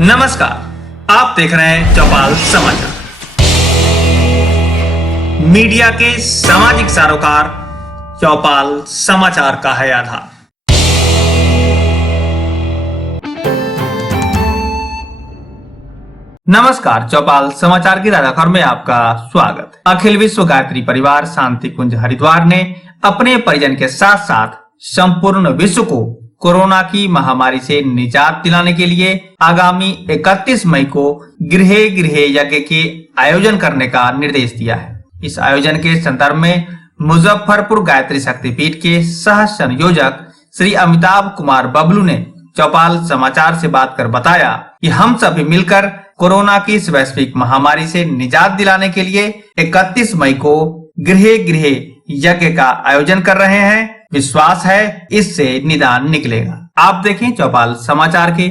नमस्कार, आप देख रहे हैं चौपाल समाचार। मीडिया के सामाजिक सरोकार चौपाल समाचार का है आधार। नमस्कार, चौपाल समाचार की राधाखर में आपका स्वागत। अखिल विश्व गायत्री परिवार शांति कुंज हरिद्वार ने अपने परिजन के साथ साथ संपूर्ण विश्व को कोरोना की महामारी से निजात दिलाने के लिए आगामी 31 मई को गृह गृह यज्ञ के आयोजन करने का निर्देश दिया है। इस आयोजन के संदर्भ में मुजफ्फरपुर गायत्री शक्तिपीठ के सह संयोजक श्री अमिताभ कुमार बबलू ने चौपाल समाचार से बात कर बताया कि हम सभी मिलकर कोरोना की इस वैश्विक महामारी से निजात दिलाने के लिए 31 मई को गृह गृह यज्ञ का आयोजन कर रहे हैं। विश्वास है इससे निदान निकलेगा। आप देखें चौपाल समाचार के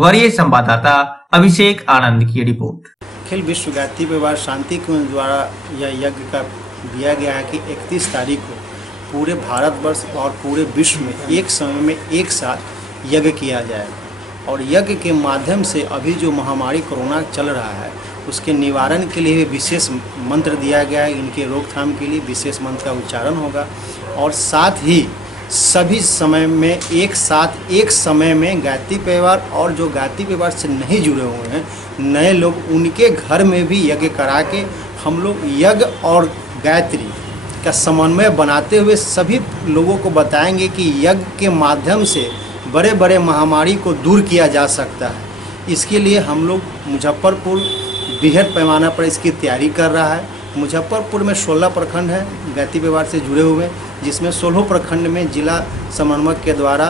वरीय संवाददाता अभिषेक आनंद की रिपोर्ट। अखिल विश्व गायत्री परिवार शांति कुंज द्वारा यह यज्ञ का दिया गया है कि 31 तारीख को पूरे भारतवर्ष और पूरे विश्व में एक समय में एक साथ यज्ञ किया जाएगा और यज्ञ के माध्यम से अभी जो महामारी कोरोना चल रहा है उसके निवारण के लिए विशेष मंत्र दिया गया है। इनके रोकथाम के लिए विशेष मंत्र का उच्चारण होगा और साथ ही सभी समय में एक समय में गायत्री परिवार और जो गायत्री परिवार से नहीं जुड़े हुए हैं नए लोग उनके घर में भी यज्ञ करा के हम लोग यज्ञ और गायत्री का समन्वय बनाते हुए सभी लोगों को बताएंगे कि यज्ञ के माध्यम से बड़े बड़े महामारी को दूर किया जा सकता है। इसके लिए हम लोग मुजफ्फरपुर बृहद पैमाना पर इसकी तैयारी कर रहा है। मुजफ्फरपुर में 16 प्रखंड है गायत्री परिवार से जुड़े हुए, जिसमें 16 प्रखंड में जिला समन्वयक के द्वारा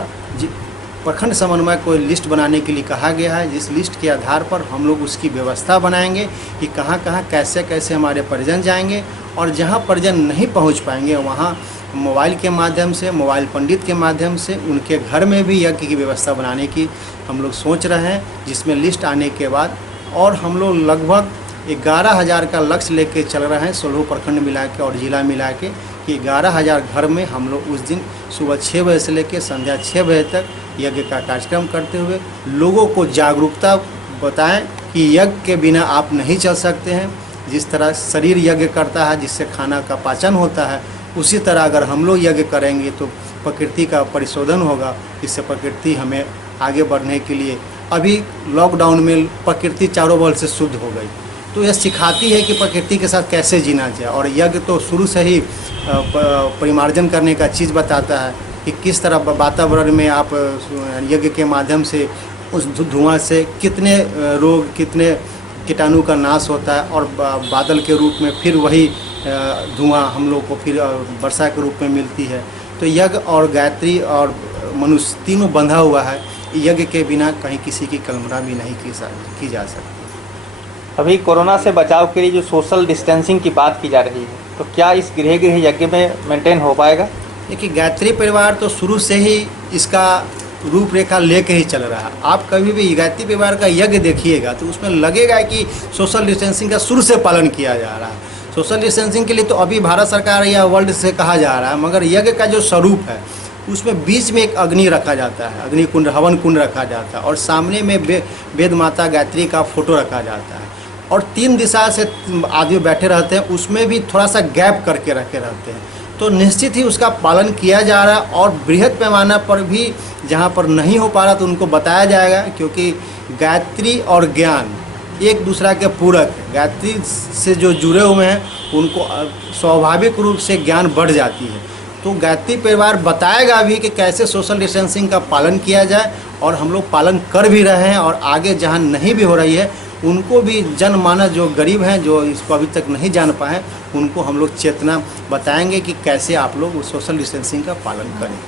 प्रखंड समन्वय को लिस्ट बनाने के लिए कहा गया है। जिस लिस्ट के आधार पर हम लोग उसकी व्यवस्था बनाएंगे कि कहाँ कहाँ कैसे कैसे हमारे परिजन जाएंगे और जहाँ परिजन नहीं पहुँच पाएंगे वहाँ मोबाइल के माध्यम से, मोबाइल पंडित के माध्यम से उनके घर में भी यज्ञ की व्यवस्था बनाने की हम लोग सोच रहे हैं। जिसमें लिस्ट आने के बाद और हम लोग लगभग 11,000 का लक्ष्य लेके चल रहे हैं 16 प्रखंड मिला के और ज़िला मिला के कि 11,000 घर में हम लोग उस दिन सुबह 6 बजे से लेकर संध्या 6 बजे तक यज्ञ का कार्यक्रम करते हुए लोगों को जागरूकता बताएं कि यज्ञ के बिना आप नहीं चल सकते हैं। जिस तरह शरीर यज्ञ करता है जिससे खाना का पाचन होता है, उसी तरह अगर हम लोग यज्ञ करेंगे तो प्रकृति का परिशोधन होगा, जिससे प्रकृति हमें आगे बढ़ने के लिए अभी लॉकडाउन में प्रकृति चारों बगल से शुद्ध हो गई तो यह सिखाती है कि प्रकृति के साथ कैसे जीना चाहिए। और यज्ञ तो शुरू से ही परिमार्जन करने का चीज़ बताता है कि किस तरह वातावरण में आप यज्ञ के माध्यम से उस धुआं से कितने रोग कितने कीटाणु का नाश होता है और बादल के रूप में फिर वही धुआं हम लोग को फिर वर्षा के रूप में मिलती है। तो यज्ञ और गायत्री और मनुष्य तीनों बंधा हुआ है। यज्ञ के बिना कहीं किसी की कल्पना भी नहीं की जा सकती। अभी कोरोना से बचाव के लिए जो सोशल डिस्टेंसिंग की बात की जा रही है तो क्या इस गृह गृह यज्ञ में मेंटेन हो पाएगा? देखिए, गायत्री परिवार तो शुरू से ही इसका रूपरेखा लेके ही चल रहा है। आप कभी भी गायत्री परिवार का यज्ञ देखिएगा तो उसमें लगेगा कि सोशल डिस्टेंसिंग का शुरू से पालन किया जा रहा है। सोशल डिस्टेंसिंग के लिए तो अभी भारत सरकार या वर्ल्ड से कहा जा रहा है, मगर यज्ञ का जो स्वरूप है उसमें बीच में एक अग्नि रखा जाता है, अग्नि कुंड हवन कुंड रखा जाता है और सामने में वेद माता गायत्री का फोटो रखा जाता है और 3 दिशा से आदमी बैठे रहते हैं, उसमें भी थोड़ा सा गैप करके रखे रहते हैं। तो निश्चित ही उसका पालन किया जा रहा है और बृहद पैमाना पर भी जहाँ पर नहीं हो पा रहा तो उनको बताया जाएगा, क्योंकि गायत्री और ज्ञान एक दूसरा के पूरक है। गायत्री से जो जुड़े हुए हैं उनको स्वाभाविक रूप से ज्ञान बढ़ जाती है। तो गायत्री परिवार बताएगा भी कि कैसे सोशल डिस्टेंसिंग का पालन किया जाए और हम लोग पालन कर भी रहे हैं और आगे जहाँ नहीं भी हो रही है उनको भी जनमानस जो गरीब हैं जो इसको अभी तक नहीं जान पाए उनको हम लोग चेतना बताएंगे कि कैसे आप लोग सोशल डिस्टेंसिंग का पालन करें।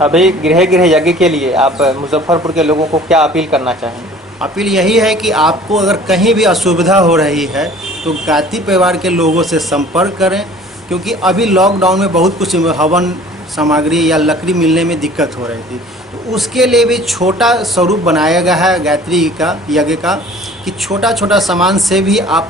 अभी गृह गृह यज्ञ के लिए आप मुजफ्फरपुर के लोगों को क्या अपील करना चाहेंगे? अपील यही है कि आपको अगर कहीं भी असुविधा हो रही है तो गायत्री परिवार के लोगों से संपर्क करें, क्योंकि अभी लॉकडाउन में बहुत कुछ हवन सामग्री या लकड़ी मिलने में दिक्कत हो रही थी। तो उसके लिए भी छोटा स्वरूप बनाया गया है गायत्री का यज्ञ का, कि छोटा छोटा सामान से भी आप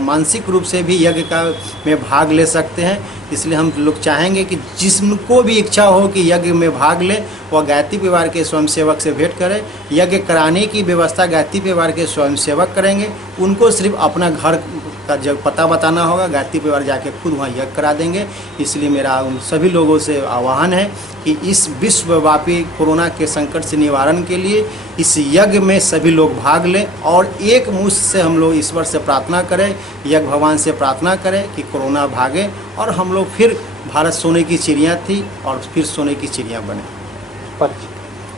मानसिक रूप से भी यज्ञ का में भाग ले सकते हैं। इसलिए हम लोग चाहेंगे कि जिसको भी इच्छा हो कि यज्ञ में भाग ले, वह गायत्री परिवार के स्वयंसेवक से भेंट करें। यज्ञ कराने की व्यवस्था गायत्री परिवार के स्वयंसेवक करेंगे। उनको सिर्फ अपना घर का जब पता बताना होगा, गायत्री परिवार जाके खुद वहाँ यज्ञ करा देंगे। इसलिए मेरा उन सभी लोगों से आह्वान है कि इस विश्वव्यापी कोरोना के संकट से निवारण के लिए इस यज्ञ में सभी लोग भाग लें और एक मुश्त से हम लोग ईश्वर से प्रार्थना करें, यज्ञ भगवान से प्रार्थना करें कि कोरोना भागे और हम लोग फिर भारत सोने की चिड़िया थी और फिर सोने की चिड़िया बने।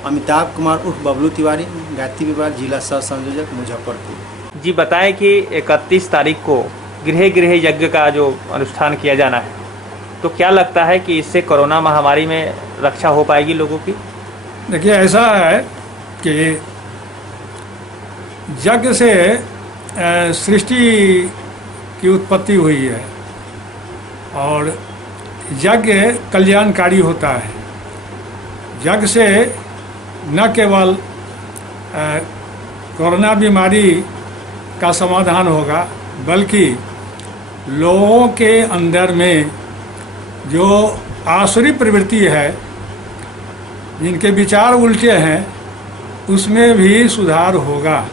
अमिताभ कुमार उर्फ बबलू तिवारी, गायत्री परिवार, जिला सह संयोजक, मुजफ्फरपुर। जी बताएं कि 31 तारीख को गृह गृह यज्ञ का जो अनुष्ठान किया जाना है, तो क्या लगता है कि इससे कोरोना महामारी में रक्षा हो पाएगी लोगों की? देखिए, ऐसा है कि यज्ञ से सृष्टि की उत्पत्ति हुई है और यज्ञ कल्याणकारी होता है। यज्ञ से न केवल कोरोना बीमारी का समाधान होगा, बल्कि लोगों के अंदर में जो आसुरी प्रवृत्ति है, जिनके विचार उल्टे हैं, उसमें भी सुधार होगा।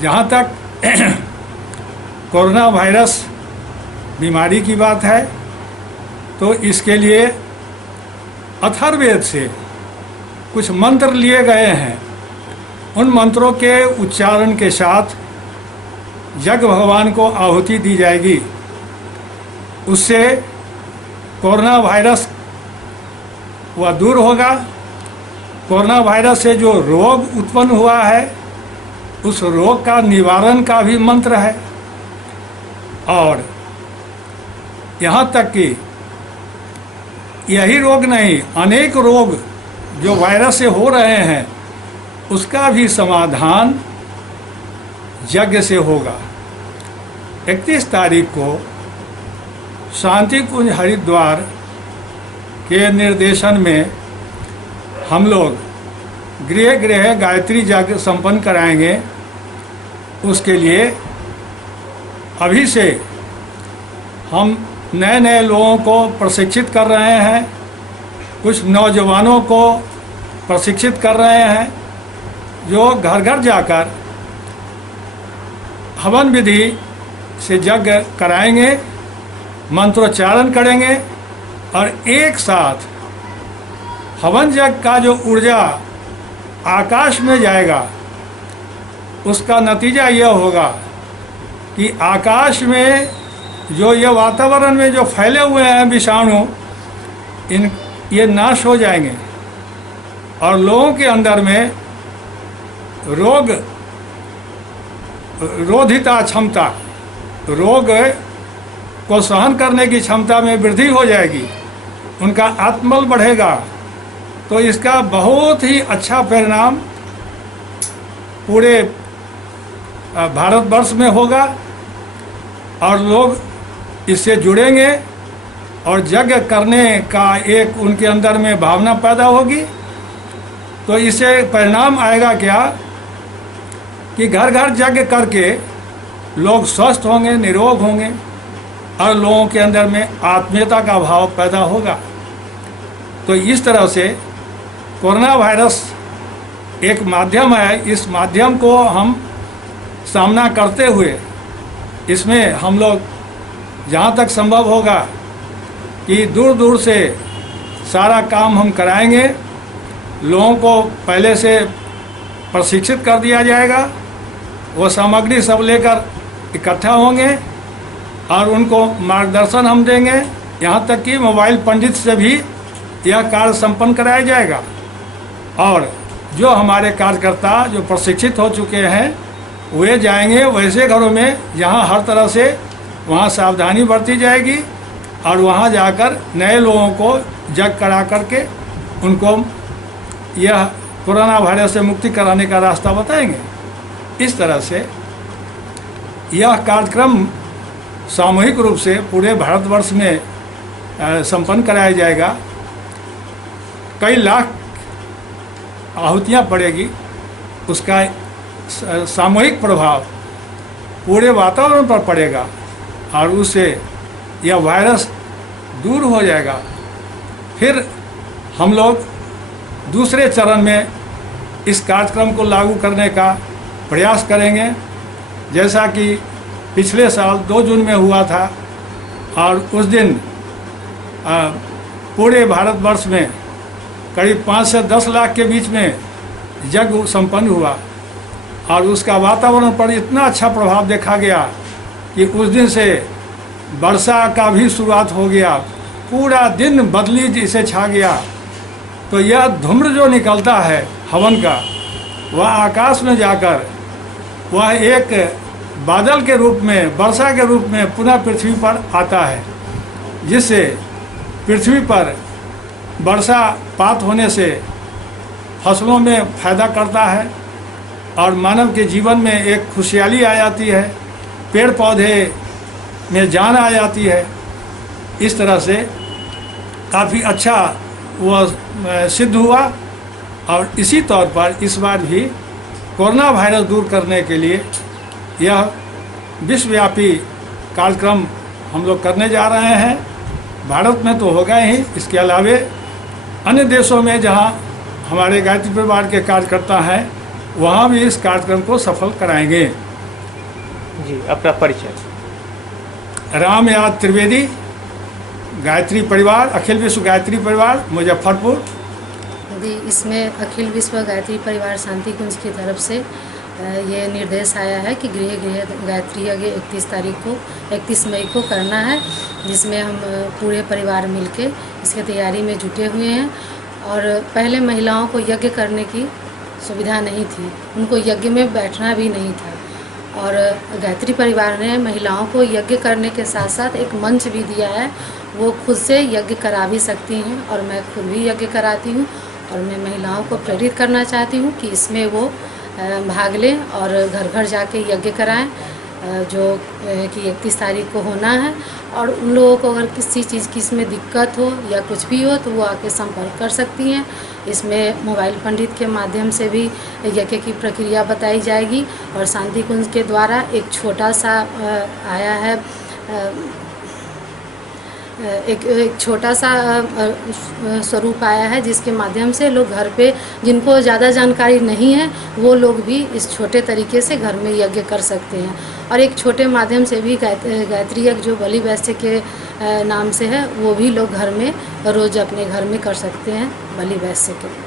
जहाँ तक कोरोना वायरस बीमारी की बात है, तो इसके लिए अथर्ववेद से कुछ मंत्र लिए गए हैं। उन मंत्रों के उच्चारण के साथ यज्ञ भगवान को आहुति दी जाएगी। उससे कोरोना वायरस वह दूर होगा। कोरोना वायरस से जो रोग उत्पन्न हुआ है, उस रोग का निवारण का भी मंत्र है। और यहाँ तक कि यही रोग नहीं, अनेक रोग जो वायरस से हो रहे हैं, उसका भी समाधान यज्ञ से होगा। 31 तारीख को शांति कुंज हरिद्वार के निर्देशन में हम लोग गृह गृह गायत्री यज्ञ संपन्न कराएंगे। उसके लिए अभी से हम नए नए लोगों को प्रशिक्षित कर रहे हैं, कुछ नौजवानों को प्रशिक्षित कर रहे हैं, जो घर घर जाकर हवन विधि से यज्ञ कराएंगे, मंत्रोच्चारण करेंगे और एक साथ हवन यज्ञ का जो ऊर्जा आकाश में जाएगा, उसका नतीजा यह होगा कि आकाश में जो ये वातावरण में जो फैले हुए हैं विषाणु, ये नाश हो जाएंगे और लोगों के अंदर में रोग रोधिता क्षमता, रोग को सहन करने की क्षमता में वृद्धि हो जाएगी, उनका आत्मबल बढ़ेगा। तो इसका बहुत ही अच्छा परिणाम पूरे भारतवर्ष में होगा और लोग इससे जुड़ेंगे और यज्ञ करने का एक उनके अंदर में भावना पैदा होगी। तो इससे परिणाम आएगा क्या कि घर घर यज्ञ करके लोग स्वस्थ होंगे, निरोग होंगे और लोगों के अंदर में आत्मीयता का भाव पैदा होगा। तो इस तरह से कोरोना वायरस एक माध्यम है, इस माध्यम को हम सामना करते हुए इसमें हम लोग जहाँ तक संभव होगा कि दूर दूर से सारा काम हम कराएंगे। लोगों को पहले से प्रशिक्षित कर दिया जाएगा, वो सामग्री सब लेकर इकट्ठा होंगे और उनको मार्गदर्शन हम देंगे। यहाँ तक कि मोबाइल पंडित से भी यह कार्य संपन्न कराया जाएगा और जो हमारे कार्यकर्ता जो प्रशिक्षित हो चुके हैं, वे जाएंगे वैसे घरों में जहाँ हर तरह से वहाँ सावधानी बरती जाएगी और वहाँ जाकर नए लोगों को जग करा करके उनको यह कोरोना वायरस से मुक्ति कराने का रास्ता बताएंगे। इस तरह से यह कार्यक्रम सामूहिक रूप से पूरे भारतवर्ष में संपन्न कराया जाएगा। कई लाख आहुतियाँ पड़ेगी, उसका सामूहिक प्रभाव पूरे वातावरण पर पड़ेगा और उससे यह वायरस दूर हो जाएगा। फिर हम लोग दूसरे चरण में इस कार्यक्रम को लागू करने का प्रयास करेंगे, जैसा कि पिछले साल 2 जून में हुआ था और उस दिन पूरे भारतवर्ष में करीब 5 से 10 लाख के बीच में यज्ञ संपन्न हुआ और उसका वातावरण पर इतना अच्छा प्रभाव देखा गया कि उस दिन से वर्षा का भी शुरुआत हो गया, पूरा दिन बदली जैसे छा गया। तो यह धूम्र जो निकलता है हवन का, वह आकाश में जाकर वह एक बादल के रूप में, वर्षा के रूप में पुनः पृथ्वी पर आता है, जिससे पृथ्वी पर वर्षापात होने से फसलों में फायदा करता है और मानव के जीवन में एक खुशहाली आ जाती है, पेड़ पौधे में जान आ जाती है। इस तरह से काफ़ी अच्छा वह सिद्ध हुआ और इसी तौर पर इस बार भी कोरोना वायरस दूर करने के लिए यह विश्वव्यापी कार्यक्रम हम लोग करने जा रहे हैं। भारत में तो होगा ही, इसके अलावे अन्य देशों में जहां हमारे गायत्री परिवार के कार्यकर्ता हैं वहां भी इस कार्यक्रम को सफल कराएंगे। जी, अपना परिचय। राम याद त्रिवेदी, गायत्री परिवार, अखिल विश्व गायत्री परिवार, मुजफ्फरपुर। जी, इसमें अखिल विश्व गायत्री परिवार शांति कुंज की तरफ से ये निर्देश आया है कि गृह गृह गायत्री यज्ञ 31 मई को करना है, जिसमें हम पूरे परिवार मिलके इसके तैयारी में जुटे हुए हैं। और पहले महिलाओं को यज्ञ करने की सुविधा नहीं थी, उनको यज्ञ में बैठना भी नहीं था। और गायत्री परिवार ने महिलाओं को यज्ञ करने के साथ साथ एक मंच भी दिया है, वो खुद से यज्ञ करा भी सकती हैं और मैं खुद भी यज्ञ कराती हूँ। और मैं महिलाओं को प्रेरित करना चाहती हूँ कि इसमें वो भाग लें और घर घर जाके यज्ञ कराएं, जो कि 31 तारीख को होना है। और उन लोगों को अगर किसी चीज़ की इसमें दिक्कत हो या कुछ भी हो तो वो आके संपर्क कर सकती हैं। इसमें मोबाइल पंडित के माध्यम से भी यज्ञ की प्रक्रिया बताई जाएगी। और शांति कुंज के द्वारा एक छोटा सा आया है, एक छोटा सा स्वरूप आया है, जिसके माध्यम से लोग घर पे, जिनको ज़्यादा जानकारी नहीं है, वो लोग भी इस छोटे तरीके से घर में यज्ञ कर सकते हैं। और एक छोटे माध्यम से भी गायत्री यज्ञ जो बलि वैश्य के नाम से है, वो भी लोग घर में रोज़ अपने घर में कर सकते हैं बलि वैश्य के।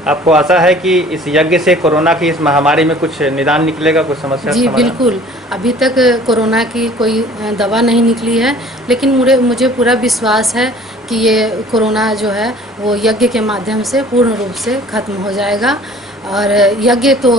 आपको आशा है कि इस यज्ञ से कोरोना की इस महामारी में कुछ निदान निकलेगा, कुछ समस्या? जी बिल्कुल, अभी तक कोरोना की कोई दवा नहीं निकली है, लेकिन मुझे पूरा विश्वास है कि ये कोरोना जो है वो यज्ञ के माध्यम से पूर्ण रूप से खत्म हो जाएगा। और यज्ञ तो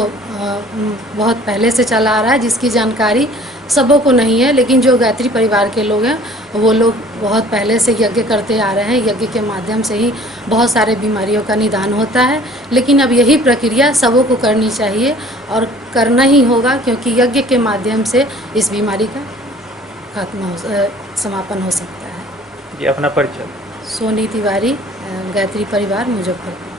बहुत पहले से चला आ रहा है, जिसकी जानकारी सबों को नहीं है, लेकिन जो गायत्री परिवार के लोग हैं वो लोग बहुत पहले से यज्ञ करते आ रहे हैं। यज्ञ के माध्यम से ही बहुत सारे बीमारियों का निदान होता है, लेकिन अब यही प्रक्रिया सबों को करनी चाहिए और करना ही होगा, क्योंकि यज्ञ के माध्यम से इस बीमारी का समापन हो सकता है। जी, अपना परिचय। सोनी तिवारी, गायत्री परिवार, मुजफ्फरपुर।